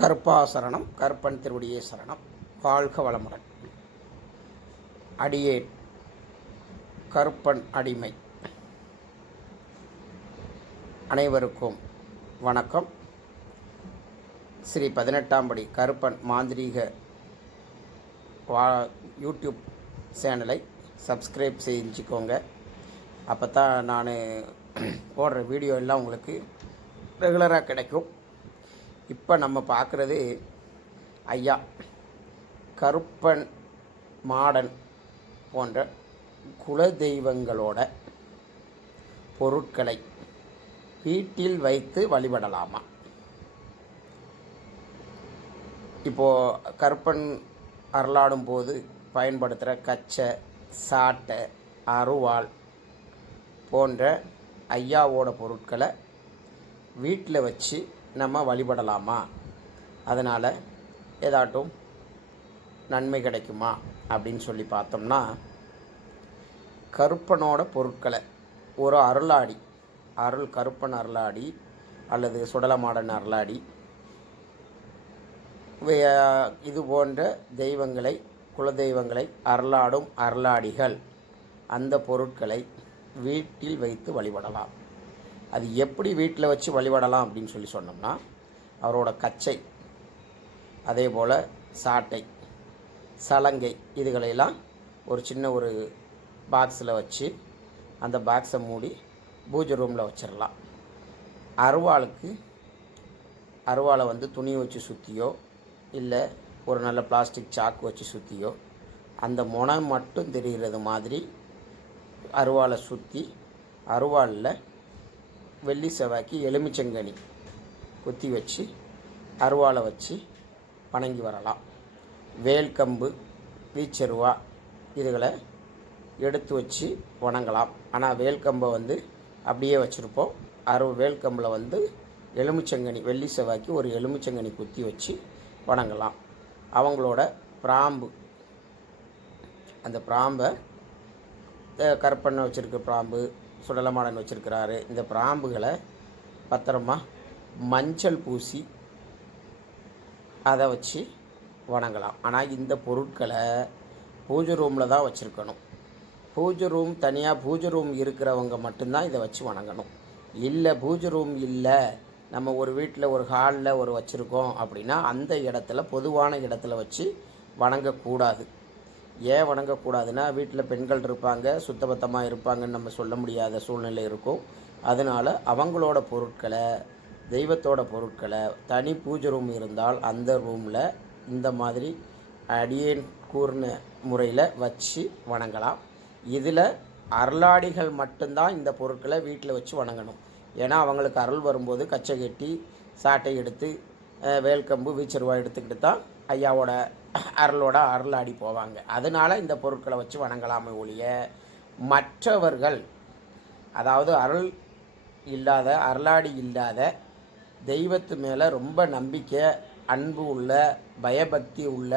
கற்பாசரணம் கருப்பன் திருவடியே சரணம். வாழ்க வளமுடன். அடியேன் கருப்பன் அடிமை. அனைவருக்கும் வணக்கம். ஸ்ரீ பதினெட்டாம் படி கருப்பன் மாந்திரீக வா யூடியூப் சேனலை சப்ஸ்கிரைப் செஞ்சுக்கோங்க. அப்போ தான் நான் போடுற வீடியோ எல்லாம் உங்களுக்கு ரெகுலராக கிடைக்கும். இப்போ நம்ம பார்க்குறது ஐயா கருப்பன் மாடன் போன்ற குலதெய்வங்களோட பொருட்களை வீட்டில் வைத்து வழிபடலாமா? இப்போது கருப்பன் அருளாடும் போது பயன்படுத்துகிற கச்சை சாட்டை அருவாள் போன்ற ஐயாவோட பொருட்களை வீட்டில் வச்சு நம்ம வழிபடலாமா? அதனால் ஏதாட்டும் நன்மை கிடைக்குமா? அப்படின்னு சொல்லி பார்த்தோம்னா கருப்பனோட பொருட்களை ஒரு அருளாடி அருள் கருப்பன் அருளாடி அல்லது சுடலமாடன் அருளாடி வே- இது போன்ற தெய்வங்களை குலதெய்வங்களை அருளாடும் அருளாடிகள் அந்த பொருட்களை வீட்டில் வைத்து வழிபடலாம். அது எப்படி வீட்டில் வச்சு வழிபடலாம் அப்படின்னு சொல்லி சொன்னோம்னா அவரோட கச்சை அதே போல் சாட்டை சலங்கை இதுகளையெல்லாம் ஒரு சின்ன ஒரு பாக்ஸில் வச்சு அந்த பாக்ஸை மூடி பூஜை ரூமில் வச்சிடலாம். அருவாளுக்கு அருவாளை வந்து துணி வச்சு சுற்றியோ இல்லை ஒரு நல்ல பிளாஸ்டிக் சாக்கு வச்சு சுற்றியோ அந்த முனை மட்டும் தெரிகிறது மாதிரி அருவாளை சுற்றி அருவாளில் வெள்ளி செவ்வாய்க்கு எலுமிச்சங்கனி குத்தி வச்சு அருவாளை வச்சு வணங்கி வரலாம். வேல்கம்பு வீச்சருவா இதுகளை எடுத்து வச்சு வணங்கலாம். ஆனால் வேல்கம்பை வந்து அப்படியே வச்சுருப்போம். அரு வேல்கம்பில் வந்து எலுமிச்சங்கனி வெள்ளி செவ்வாய்க்கு ஒரு எலுமிச்சங்கனி குத்தி வச்சு வணங்கலாம். அவங்களோட பிராம்பு அந்த பிராம்பை கருப்பண்ணை வச்சுருக்க பிராம்பு சுடலமாடன் வச்சுருக்கிறாரு. இந்த பிராம்புகளை பத்திரமா மஞ்சள் பூசி அதை வச்சு வணங்கலாம். ஆனால் இந்த பொருட்களை பூஜை ரூமில் தான் வச்சுருக்கணும். பூஜை ரூம் தனியாக பூஜை ரூம் இருக்கிறவங்க மட்டும்தான் இதை வச்சு வணங்கணும். இல்லை பூஜை ரூம் இல்லை நம்ம ஒரு வீட்டில் ஒரு ஹாலில் ஒரு வச்சுருக்கோம் அப்படின்னா அந்த இடத்துல பொதுவான இடத்துல வச்சு வணங்கக்கூடாது. ஏன் வணங்கக்கூடாதுன்னா வீட்டில் பெண்கள் இருப்பாங்க சுத்தபத்தமாக இருப்பாங்கன்னு நம்ம சொல்ல முடியாத சூழ்நிலை இருக்கும். அதனால் அவங்களோட பொருட்களை தெய்வத்தோட பொருட்களை தனி பூஜை ரூம் இருந்தால் அந்த ரூமில் இந்த மாதிரி அடியேன் கூர்ன முறையில் வச்சு வணங்கலாம். இதில் அருளாடிகள் மட்டும்தான் இந்த பொருட்களை வீட்டில் வச்சு வணங்கணும். ஏன்னா அவங்களுக்கு அருள் வரும்போது கச்சை கட்டி சாட்டை எடுத்து வேல்கம்பு வீச்சருவா எடுத்துக்கிட்டு தான் ஐயாவோட அருளோட அருளாடி போவாங்க. அதனால இந்த பொருட்களை வச்சு வணங்கலாமே ஒழிய மற்றவர்கள் அதாவது அருள் இல்லாத அருளாடி இல்லாத தெய்வத்து மேலே ரொம்ப நம்பிக்கை அன்பு உள்ள பயபக்தி உள்ள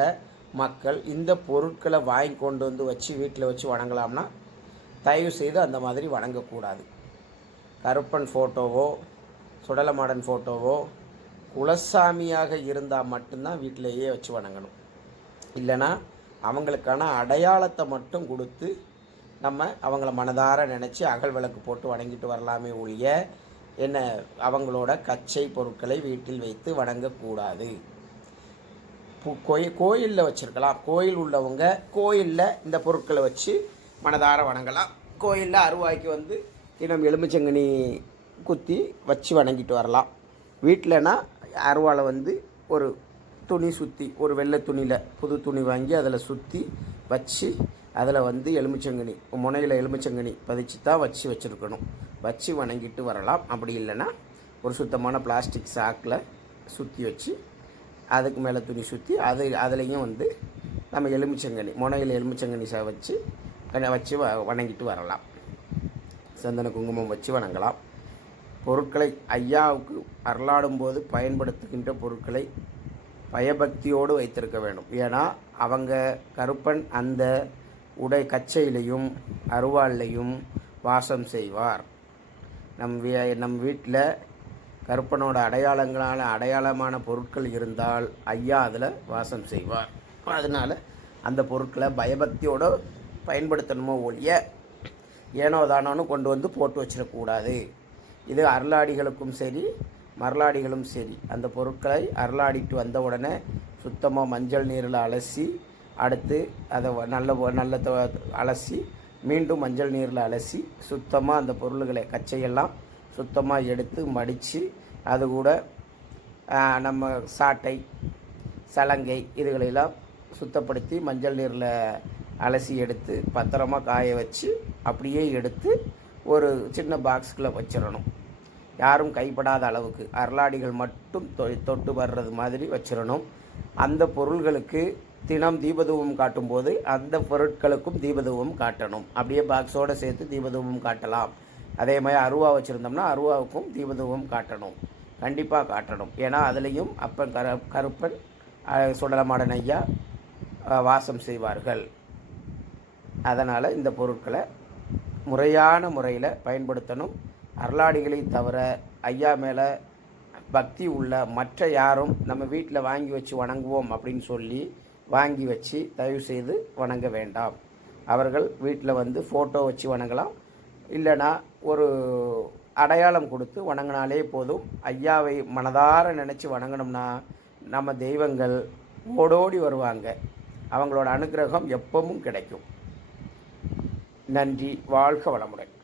மக்கள் இந்த பொருட்களை வாங்கி கொண்டு வந்து வச்சு வீட்டில் வச்சு வணங்கலாம்னா தயவு செய்து அந்த மாதிரி வணங்கக்கூடாது. கருப்பன் ஃபோட்டோவோ சுடலமாடன் ஃபோட்டோவோ குலசாமியாக இருந்தால் மட்டும்தான் வீட்டிலேயே வச்சு வணங்கணும். இல்லைன்னா அவங்களுக்கான அடையாளத்தை மட்டும் கொடுத்து நம்ம அவங்கள மனதார நினச்சி அகல் விளக்கு போட்டு வணங்கிட்டு வரலாமே ஒழிய என்ன அவங்களோட கச்சை பொருட்களை வீட்டில் வைத்து வணங்கக்கூடாது. பு- கோயிலில் வச்சுருக்கலாம். கோயில் உள்ளவங்க கோயிலில் இந்த பொருட்களை வச்சு மனதார வணங்கலாம். கோயிலில் அருவாய்க்கு வந்து தினம் எலுமிச்சங்கனி குத்தி வச்சு வணங்கிட்டு வரலாம். வீட்டிலனா அருவாளை வந்து ஒரு துணி சுற்றி ஒரு வெள்ளை துணியில் புது துணி வாங்கி அதில் சுற்றி வச்சு அதில் வந்து எலுமிச்சங்கனி முனையில் எலுமிச்சங்கனி பதிச்சு தான் வச்சு வச்சுருக்கணும். வச்சு வணங்கிட்டு வரலாம். அப்படி இல்லைன்னா ஒரு சுத்தமான பிளாஸ்டிக் சாக்கில் சுற்றி வச்சு அதுக்கு மேலே துணி சுற்றி அது அதுலேயும் வந்து நம்ம எலுமிச்சங்கனி முனையில் எலுமிச்சங்கனி ச வச்சு வச்சு வ வணங்கிட்டு வரலாம். சந்தன குங்குமம் வச்சு வணங்கலாம். பொருட்களை ஐயாவுக்கு அருளாடும் போது பயன்படுத்துகின்ற பொருட்களை பயபக்தியோடு வைத்திருக்க வேண்டும். ஏன்னா அவங்க கருப்பன் அந்த உடை கச்சையிலையும் அருவாள்லையும் வாசம் செய்வார். நம் நம் வீட்டில் கருப்பனோட அடையாளங்களான அடையாளமான பொருட்கள் இருந்தால் ஐயா அதில் வாசம் செய்வார். அதனால் அந்த பொருட்களை பயபக்தியோடு பயன்படுத்தணுமோ ஒழிய ஏனோ தானோன்னு கொண்டு வந்து போட்டு வச்சிடக்கூடாது. இது அருளாடிகளுக்கும் சரி மரளாடிகளும் சரி. அந்த பொருட்களை அரளாடிட்டு வந்த உடனே சுத்தமாக மஞ்சள் நீரில் அலசி அடுத்து அதை வ- நல்ல நல்ல த- அலசி மீண்டும் மஞ்சள் நீரில் அலசி சுத்தமாக அந்த பொருள்களை கச்சையெல்லாம் சுத்தமாக எடுத்து மடித்து அது கூட நம்ம சாட்டை சலங்கை இதுகளெல்லாம் சுத்தப்படுத்தி மஞ்சள் நீரில் அலசி எடுத்து பத்திரமா காய வச்சு அப்படியே எடுத்து ஒரு சின்ன பாக்ஸுக்குள்ளே வச்சிடணும். யாரும் கைப்படாத அளவுக்கு அருளாடிகள் மட்டும் தொ- தொட்டு வர்றது மாதிரி வச்சிடணும். அந்த பொருள்களுக்கு தினம் தீபதூபம் காட்டும்போது அந்த பொருட்களுக்கும் தீபதூபம் காட்டணும். அப்படியே பாக்ஸோடு சேர்த்து தீபதூபம் காட்டலாம். அதே மாதிரி அருவா வச்சுருந்தோம்னா அருவாவுக்கும் தீபதூபம் காட்டணும். கண்டிப்பாக காட்டணும். ஏன்னா அதுலேயும் அப்பன் கரு கருப்பன் சுடலமாடன் ஐயா வாசம் செய்வார்கள். அதனால் இந்த பொருட்களை முறையான முறையில் பயன்படுத்தணும். அருளாடிகளை தவிர ஐயா மேலே பக்தி உள்ள மற்ற யாரும் நம்ம வீட்டில் வாங்கி வச்சு வணங்குவோம் அப்படின்னு சொல்லி வாங்கி வச்சு தயவு செய்து வணங்க வேண்டாம். அவர்கள் வீட்டில் வந்து ஃபோட்டோ வச்சு வணங்கலாம். இல்லைனா ஒரு அடையாளம் கொடுத்து வணங்கினாலே போதும். ஐயாவை மனதார நினச்சி வணங்கினோம்னா நம்ம தெய்வங்கள் ஓடோடி வருவாங்க. அவங்களோட அனுக்கிரகம் எப்பவும் கிடைக்கும். நன்றி. வாழ்க வளமுடன்.